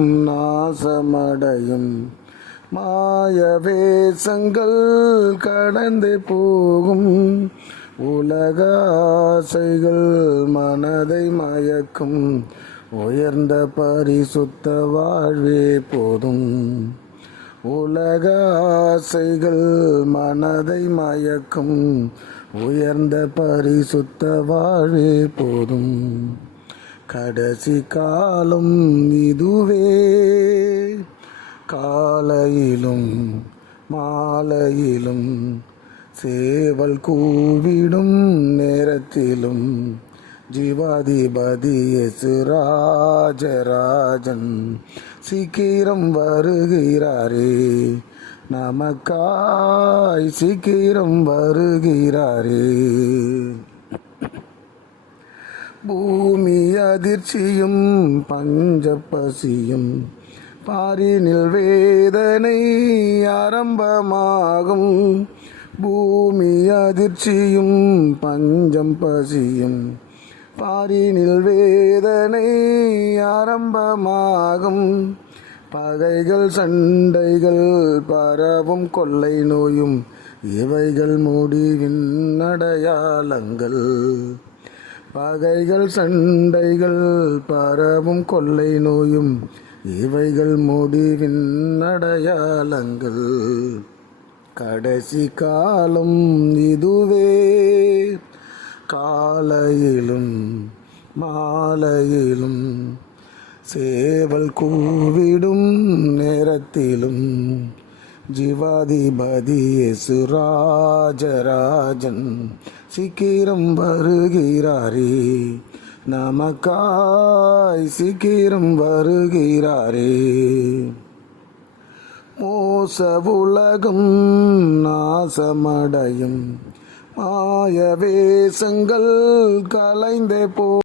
நாசமடையும். மாயவேசங்கள் கடந்து போகும். உலக ஆசைகள் மனதை மயக்கும். உயர்ந்த பரிசுத்த வாழ்வே போதும். உலக ஆசைகள் மனதை மயக்கும். உயர்ந்த பரிசுத்த வாழ்வே போதும். கடைசி காலம் இதுவே. காலையிலும் மாலையிலும் சேவல் கூவிடும் நேரத்திலும் ஜீவாதிபதி இயேசு ராஜராஜன் சீக்கிரம் வருகிறாரே. நமக்காய் சீக்கிரம் வருகிறாரே. பூமி அதிர்ச்சியும் பஞ்சப்பசியும் பாரினில் வேதனை ஆரம்பமாகும். பூமி அதிர்ச்சியும் பஞ்சம் பசியும் பாரினில் வேதனை ஆரம்பமாகும். பகைகள் சண்டைகள் பரவும் கொள்ளை நோயும் இவைகள் முடிவின் அடையாளங்கள். பகைகள் சண்டைகள் பரவும் கொள்ளை நோயும் இவைகள் முடிவின் அடையாளங்கள். கடைசி காலம் இதுவே. காலையிலும் மாலையிலும் சேவல் கூவிடும் நேரத்திலும் ஜீவாதிபதி இயேசு ராஜராஜன் சீக்கிரம் வருகிறாரே. நமக்காய் சீக்கிரம் வருகிறாரே. மோச உலகம் நாசமடையும். மாயவேசங்கள் கலைந்தே போ